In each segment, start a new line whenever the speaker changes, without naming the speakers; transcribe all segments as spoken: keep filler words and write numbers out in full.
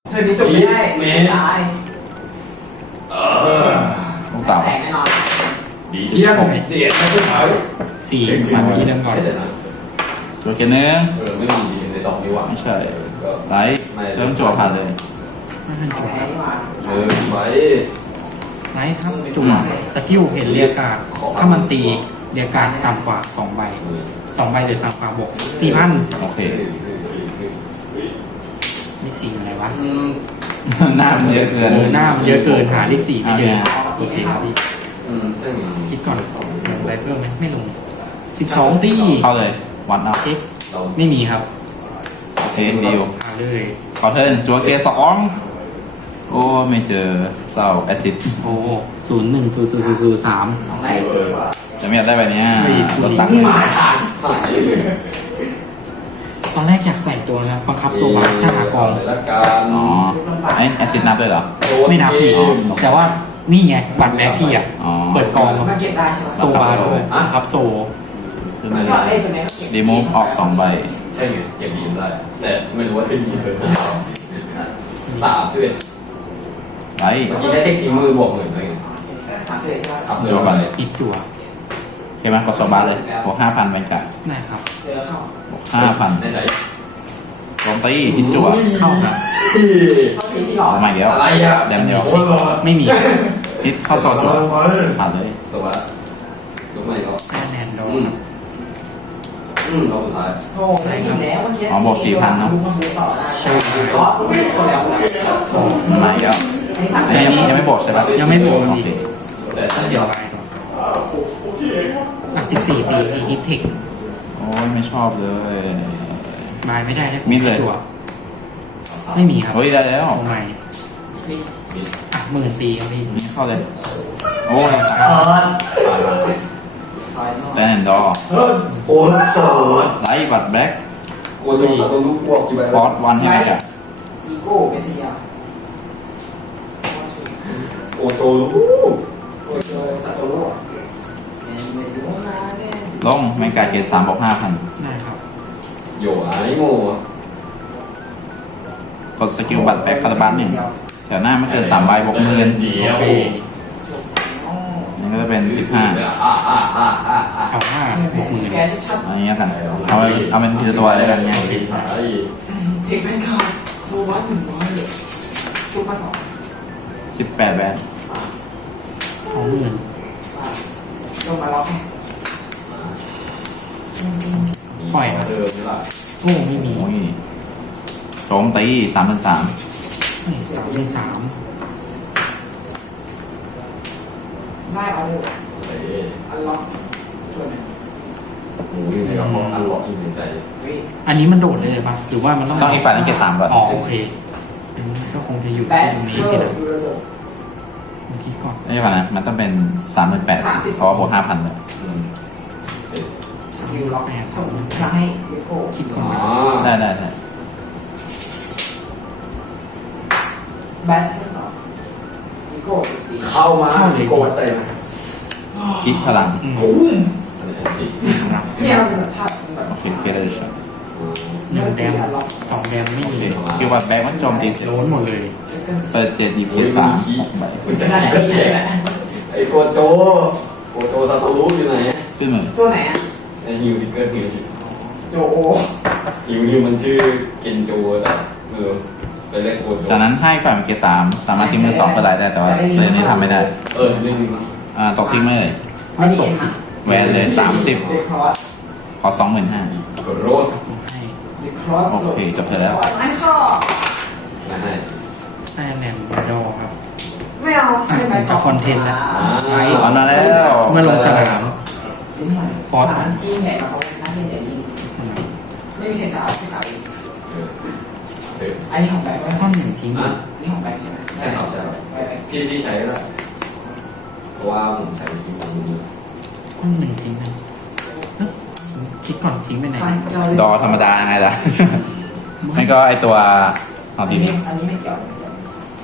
เธอที่จบไม่ได้ไม่ตายเออ
ต้องตาม
แตกแน่นอน
ดีเยี่ยมเด็ดไม่ใช่ขาว
สี่มาเมื่อกี้เดิมก่อน
จัวเกนเนอร์
เออไม่มีดีในดอกนี้ว่ะ
ไม่ใช่ไลท์เริ่มจัวผ่านเลย
ไม่ทันจั่ว
แพ้ดีกว่า
เออไว้
ไลท์ทับจั่วสกิลเห็นเรียกการ์ดถ้ามันตีเรียกการ์ดต่ำกว่าสองใบสองใบหรือต่ำกว่าบวกสี่พัน
โอเค
เลขสี่อยู่ไหนวะ
หน้ามันเยอะเกิน
เออหน้ามันเยอะเกินหาเลขสี่ไม่เจอโอเคครับพี่
อืมใช่ไหม
คิดก่อนลงอะไรเพิ่มไหมไม่ลงสิบสองตี
เข้าเลยวัดเอา
เช็คไม่มีครับ
เทนดิว
หาเลย
ขอเทิร์นจัวเกสองโอ้ไม่เจอเศร้าแอซิด
โอ้ศูนย์หนึ่งศูนย์ศูนย์ศูนย์สาม
สองไหน
เออ
จะไม่อยากได้แบบนี้รถตัก
มาฉาก
หาย
ตอนแรกอยากใส่ตัวนะบังคับโซบะถ้าหากอง
เลยละกัน
อ๋อไอแอซิดนับด้วยเหรอ
ไม่นับพี่แต่ว่านี่ไงบัตรแรกพี่อ่ะ
อ๋อ
เปิดกอง
มันเก็บได้ใช่ไหม
โซบาด้วยครับโซ
ขึ้น
มั
มาน เล
ก็
ย
เอ้ยตัวนี้ก็เก็บ
ดีมูฟออกสองใบ
ใช่ไงเก็บดีได้แต่ไม่รู้ว่าขึ้นดีเลยสามสิบเอ็ด
ไลท์
เมื่อกี้ใช้เทคนิคมือบวกหมื่นเลย
สามสิบเอ็ดใช่ไหม
ครับ
จัวก่อนเลย
ปิดจั่ว
ใช่ไหมกดโซบาเลยบวกห้าพันไปกัน
ได้ครับ
เจอเข้า
บวกห้าพัน
ในใจ
ลงตีฮิตจัว
เข้าครับ
เข้าทีที่หลอด
ทำไมาอีกแล้ว
อะไรอ่ะ
แดมเดียว
ไม่มี
ฮิตเข้าโซจัวผ่านเลย
ตัวลูกใหม่ก็
แอนแอนโด
อืมอืมเราสุดท้าย
โอ้ไม่ยินแล้วเมื่อกี้ลูกมาบูต่อได้
ใช่
ก็ตัวแล้ว
มาอีกแล้ว
อันนี้สั่ง
อันนี้ยังยังไม่บวกใช่ปะ
ยังไม่บวก
โอ
อีก
เค
แต่ถ้า
เดี๋
เดี
ย
ยว ว
ไปก่อนอ่ะสิบสี่ตีฮิตเทค
โอ้ยไม่ชอบเลย
บายไม่ได้ได้
มิดเลย
จั่วไม่มีครับ
เฮ้ยได้แล้ว
ตรงไหนอ่ะหมื่นตีครับพี่
นี่เข้าเลย โอ้ย
เปิด
แตนดอ
เฮ้ยโอ้ยเกิด
ไลท์บัตแบล็ก
กลัวตัวสัตว์ตัวลูกพวกกี่ใบ
ฟอสวันให้ไหมจ๊ะ
อีโก้เมสซี่อ่ะ
โอ้ตัวลูก
โกโจซาโตโร่เนเนจูนาเน่
ลงแมงกาเกตสามบอกห้าพัน
ได้ครับ
โยไอ้โง่
กดสกิลบัตแบล็กคาราบานหนึ่งแถวหน้าไม่เกินสามใบบวกหมื่น
โอเค
นี่ก็จะเป็นสิบห้า
อ่าอ่าอ่าอ่าอ่า
เอาห้าบวกหมื่น
แกชัด
อันนี้กันเอาไปเอาเป็นทีละตัวเลยกันง่าย
ไอ้หาย
เทคแบงค์ค่ะโซวัตหนึ่งร้อยชุบมาสอง
สิบแปดแบน
สองหมื่น
ลงมาล็อก
ปล่อยครับ
เดิมนี่แหละ
โอ้ไม่มี
โอ้ยโจมตีสามพันสาม
สามเป็นสาม
ได้เอา
เฮ้ย
อันล็อกส่วนหนึ่ง
หมูอยู่ในกระเพาะอันล็อกอยู่ในใจ
เฮ้ย
อันนี้มันโดดเลยปะหรือว่ามันต้อง
ต้องอีกฝ่ายนั้นเกตสามก่อน
อ๋อโอเคอันนี้ก็คงจะอยู่
แบ
ต
ท
รง
เ
นี้สินะ
ดูระบบ
ผมคิดก่อน
ไม่ใช่ฝ่ายนั้นมันต้องเป็นสามหมื่นแปดเพราะว่าบวกห้าพันเลย
อืมเสร็จ
สกิลล็อกส่งพลังให้อีโก้
คิดก่อ
อ๋
น
อ
ได้ได้ได้
แบทเทิลเหรออีโก้ตี
เข้ามาโกดเต็ม
คิดพลัง
อืม
ปุ้มอันนี้ติ
ครับ
เนี่ยมันเป็นแบบท่าแบบ
โอเคเคลียร์ได้เลยใช่
หนึ่งแดมสองแดมไม่
โอ
มี
เคคิวบัตแบล็กมันโจมตีเสร็จ
โล้นหมดเลย
เปิดเจ็ดดีเคสามหกใบ
ได้ไหนที่ไหน
ไอ้โกโจโกโจซาโตรุอยู่ไหน
ขึ้นมือ
ตัวไหนอ่ะ
ไอ้ฮิวดิเกอร์ฮิว
โจโอ
ฮิวฮิวมันชื่อเกนโจแต่เออไปเรียกโกโจ
จากนั้นให้ฝ่ายมันเกตสามสามารถทิ้งมือสองก็ได้ได้แต่ว่าเรื่องนี้ทำไม่ได้
เออเรื่องนี้มั้ง
อ่าตกทิ้งไม่เลย
ไม่ตก
แหวนเลยสามสิบ
เดครอส
ขอสองหมื่นห้า
กดโรส
ให้
เดครอส
โอเคจบเธอแล้ว
ไม่ข้อ
นะฮะ
ไอแมนดอครับ
ไม่เอา
อ่ะผมจะคอนเทนต์แล้ว
ไอ้
เอามาแล้ว
เมื่อลงสนาม ฟอส
ที่ไหนมาเขาหน้าที่ไหนดีไม่มีใครจะเอาที่ไหนอันนี้ของแบงค์
ข้อหนึ่งทิ้ง
อ่ะ
อันนี้ของแบงค์ใช่ไหม
ใช่ครับใช่ครับ
ไปไป
ที่ที่ใช้แล้วเพราะว่าผมใช้ที่ผมมือ
ข้อหนึ่งทิ้งนะเอ๊ะคิดก่อนทิ้งไปไหน
ดอธรรมดาไงล่ะ ไม่ก็ไอตัวเอา
อัน
ที
นี้
นี้
อันนี้ไม่เกี่ยวไม่เกี่ยว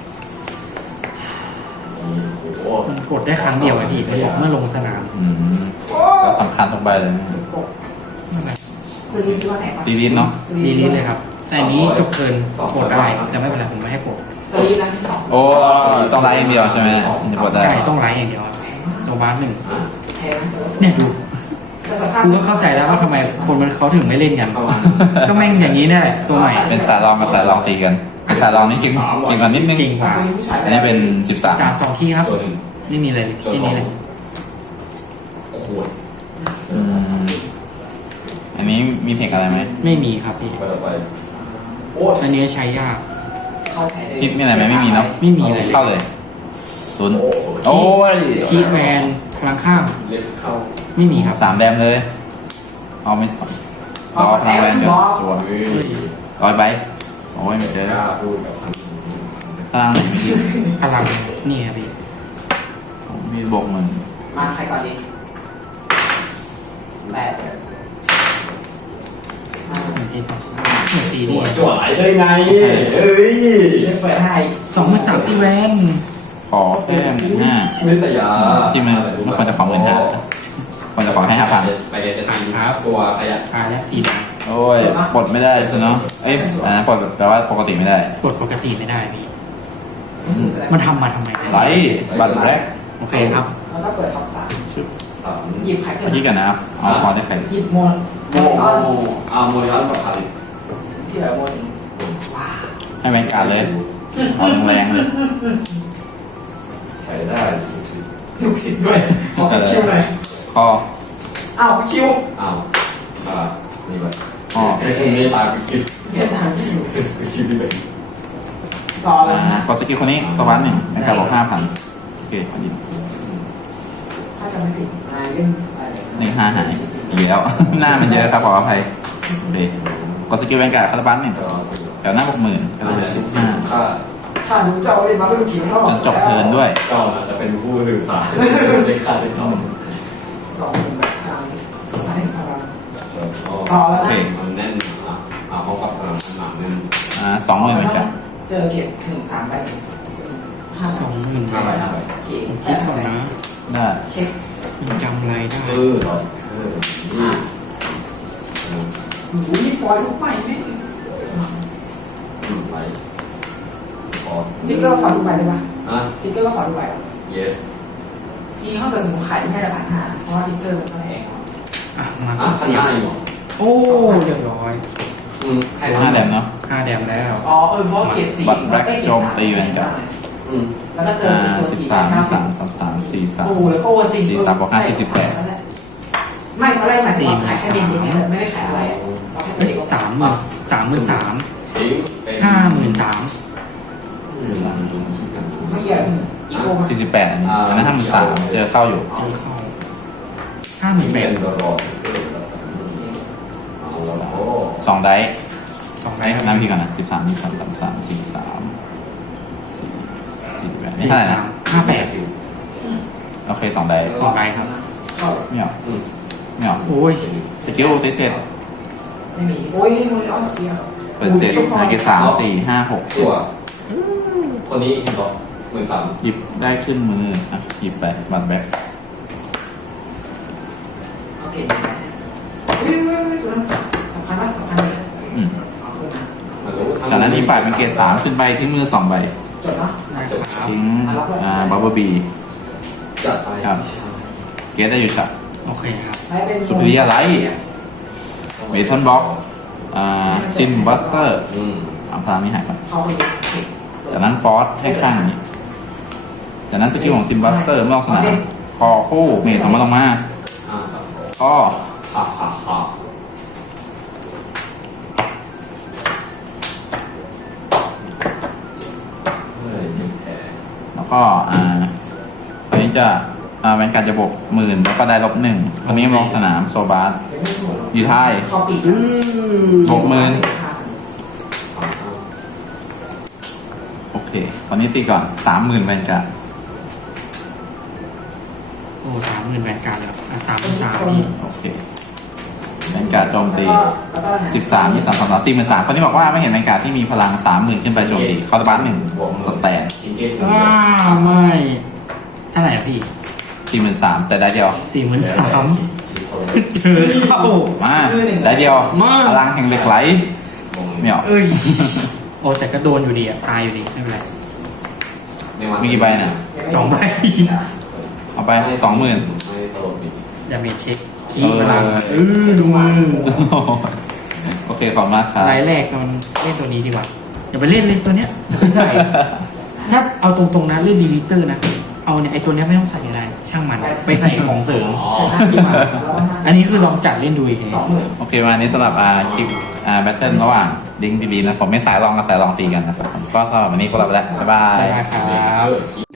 โอ้โห
มันกดได้ครั้งเดียวไอ้พี่มันบอกเมื่อลงสนาม
อืมก็สำคัญตรงไปเลยนะ
ซื้อดีซื้อวันไหนปะ
ตีลิสเนาะ
ดีลิทเลยครับแต่อันนี้จบเทิร์นปลดได้แต่ไม่เป็นไรผมไม่ให้ปลด
สลีปนะพี่สอง
โอ้ต้องไลท์อย่างเดียวใช่ไหมถึงจะปลดได้
ใช่ต้องไลท์อย่างเดียวโซบาร์หนึ่ง
แทน
เนี่ยดู
แต่สภาพ
กูก็เข้าใจแล้วว่าทำไมคนมันเขาถึงไม่เล่นกัน ก็แม่งอย่างนี้นี่แหละตัวใหม่
เป็นสายรองกับสายรองตีกันเป็นสายรองนี่เก่งเก่งกว่านิดนึง
เก่งกว่า
สลีปผู้ชาย
อันนี้เป็นสิบสาม
สามสองที่ครับ
ตัวหนึ่ง
ไม่มีอะไรเลยที่นี่เลย
ขวด
อืมอันนี้มีเทคอะไรไหม
ไม่มีครับพี่
ไปต่อไป
โอ้
อันนี้ใช้ยาก
เข้าแผลเลย
ฮิตมีอะไรไหมไม่มีเนาะ
ไม่มีอะไร
เข้าเลยศูนย์โอ้ย
คีแวนพลังข้าง
เล็บเข้า
ไม่มีครับ
สามแดมเลยเอาไม่สองรอพลังแรงก่อนชัวร์
เฮ้ย
ร้อยใบโอ้ยไม่เจอก
ล้าพูดกับพัน
พลังไหนไม่ดี
พลังนี่ครับพี่
มีบวกหมื่น
มาใครก่อนดีแปด
หนึ่งทีครับหนึ่งตี
จั่
นี่
วจั่วไหลได้ไงเอ้ย
ไม่เปิดให้
สองหมื่นสามตีแวน
ขอแค่หมื่นห้า
ไม่แต่ยา
ที่มันมันควรจะขอหมื่นห้าควรจะขอแค่ห้าพัน
ไปเรียนจะทำตัวขยะ
ตายแล้วสี่ดาว
โอ้ยปลดไม่ได้คือเนาะเอ้ยอันนั้นปลดแปลว่าปกติไม่ได้
กดปกติไม่ได้พี่มันทำมาทำไมเนี่ย
ไลท์บัตรแรก
โอเคครับ
แล้วก็เปิดท็อปสาม
สาม
หยิบไข่เกิ
ที่กันนะเอาคอได้ใคร
หยิบโมน
โมอาโมนิอัลกับคาริ
ที่เหลือโมนว้า
ให้แบงการเลยเอาแรงๆเลย
ใช้ได้ถูกสิ
ถูกสิบด้วยขอคิวหน่อย
คอ
อ้าวคิว
อ้าวอ่านี่ไป
คอ
ไอ้คนนี้ตายไปคิด
เรียนทางคิว
ไปคิดที่ไหน
ต่อเลยนะ
กดสกิลคนนี้สวัสดหนึ่งแบงการบอกห้าพันโอเคพอดี
ถ้าจะไม่ผิดนายเล่นอะไร
นี่ห้าหายอีกแล้ว หน้ามันเยอะครับขออภัยโอเคกดสกิลแบงการคาร์บันหนึ่งแถวหน้าบวกหมื่นกระโดดสิบห้า
ค่า
ถ้ารู้เจ้าเล่นมาไม่รู้กี่รอบ
จนจบเทิร์นด้วย
เจ้าน่ะจะเป็นผู้สื่อสารได้ค่าได้เขา
สองหนึ่งแบบทางสมัยพลัง
พอแล้วนะมันแน่นอ่ะอ่ะเขากับพลังหนักแน่น
อ่าสองหมื่นเหมือนกัน
เจอเกตหนึ่งสามใบห้า
สองหมื่น
ห้าใบห้าใบ
โอเค
ผมคิดก่อนนะ
ได้
เช็ค
ยังจำอะไรได้
เออเออนี่
หูยฟอยล์ทุกใบไม่
ไปพอ
ติ๊กเกอร์ฟอยล์ทุกใบได้ปะ
อ่ะ
ติ๊กเกอร์ก็ฟอยล์ทุกใบ
yes
จริงเขาเกิดสมมติขายที่ให้ละพันห้าเพราะว่าติ๊กเกอร์มันก็แพง
อ่ะมา
อ่ะ
เสี
เสี
ย
ย
บ
อยู่
โอ้เรียบร้อย
อืมให้
ห้าแดมเนาะ
ห้าแดมแล้ว
อ๋อเออเพราะเกตสี่
บัตรแบล็คโจมตีเหมือนกัน
อืม
แล้วก็เติม
อ่า
ตัว
สิบ
สี่
สาม
เก้าสิ
สา
บ
มสามสามสี่สาม
โอ้แล้วก็วันจริง
สี่สามบวกห้าสี่สิบแปด
ไม่ตอนแรกหมายถึงว่าขายแค่บินนี้ไม่ได้ขายอะไร
เฮ้ยสามหมื่นสามหมื่นสาม
ทิ้งเป็น
ห้าหมื่นสาม
อืม
ไม่เกี่ยวที่อีโก้มา
สี่สิบแปดอันนี้อันนั้นห้าหมื่นสามเจอเข้าอยู่
เจอเข้าห้าหมื่นแป
เป็
ด
นรอดเอาแล้วก็
สองไดส์
สอง
ได
ได้
ส์น้ำพี่ก่อนนะสิบสามยี่สามสามสามสี่สามสี่สี่แปดนี่เท่าไหร่นะ
ห้าแปด
โอเคสองไดส์
สองใบครับ
ไม่เอา
อืม
ไม่เอา
โอ้ย
สกิลติเซต
ไม่มีโอ้ยโมลิออสเปีย
เปิดเจ็ดไอเกตสามสี่ห้าหก
ตัวคนนี้เห็นบอกหมื่นสาม
หยิบได้ขึ้นมืออ่ะหยิบไปบัตรแบ็ค
โอเคเฮ้ยตัวนั้นสำคัญมากสำคัญเลย
อืม
เอาขึ้นมา
มารู้
จากนั้นที่ฝ่ายเป็นเกตสามขึ้นใบขึ้นมือสองใบ
จดเนาะ
นะครับ
ทิ้งอ่าบับเบิลบี
จัดไป
ครับเกตได้อยู่ฉับ
โอเคครับ
ให้เป็น
สุดเรียไลท์เมทัลบล็อกอ่าซิมบัสเตอร์
อืม
เอาพลังนี้หายไป
เขาไปเก็บ
จากนั้นฟอสให้ข้างนี้จากนั้นสกิลของซิมบัสเตอร์เมื่อลงสนามคอคู่เมทของมันลงมา
อ่าสับ
ก็
ฮ่าฮ่าฮ่าเฮ้ยยังแพ้
แล้วก็อ่าอันนี้จะอ่าเป็นการจะบวกหมื่นแล้วก็ได้ลบหนึ่งอันนี้ลงสนามโซบาสอยู่ท้าย
เขาปีก
บวกหมื่นโอเควันนี้ตีก่อนสามหมื่นแวนการ์ด
โอ้สามหมื่นแวนการ์ดแล้วอ่ะสามหมื่นสามนี่
โอเคแวนการ์ดโจมตีสิบสามยี่สามสามสามสี่หมื่นสามคนนี้บอกว่าไม่เห็นแวนการ์ดที่มีพลังสามหมื่นขึ้นไปโจมตีคอร์ดบัสหนึ่งสแตน
ทิ้งเกต
ว้าวไม่เท่าไหร่อะพี่
สี่หมื่นสามแต่ได้เดียว
สี่หมื่นสามเจอเข้า
มาได้เดียว
มา
พลังแห่งเหล็กไหล
มอง
ไม่ออก
เอ้ย โอ้แต่ก็โดนอยู่ดีอะตายอยู่ดีไม่เป็นไร
มีกี่ใบเนี่ย
สองใบ
เอาไปสองหมื่น
ไม่สลบดี
ดาเมจเช็คคีพลังเออดูมือ
โอเคขอบคุณมากครับ
รายแรกมันเล่นตัวนี้ดีกว่าอย่าไปเล่นเลยตัวเนี้ยไม่ใส่ถ้าเอาตรงๆนะเล่นดีลิเตอร์นะเอาเนี่ยไอตัวเนี้ยไม่ต้องใส่อะไรช่างมันไปใส่ของเสริมที่มาอันนี้คือลองจัดเล่นดูอีกที
สองหมื่น
โอเคมาอันนี้สำหรับอ่าคลิปอ่าแบทเทิลระหว่างดิงบีบีนะผมไม่สายลองกับสายลองตีกันนะครับผมก็สำหรับวันนี้พวกเราไปแล้วบ๊ายบาย
ได้ครับ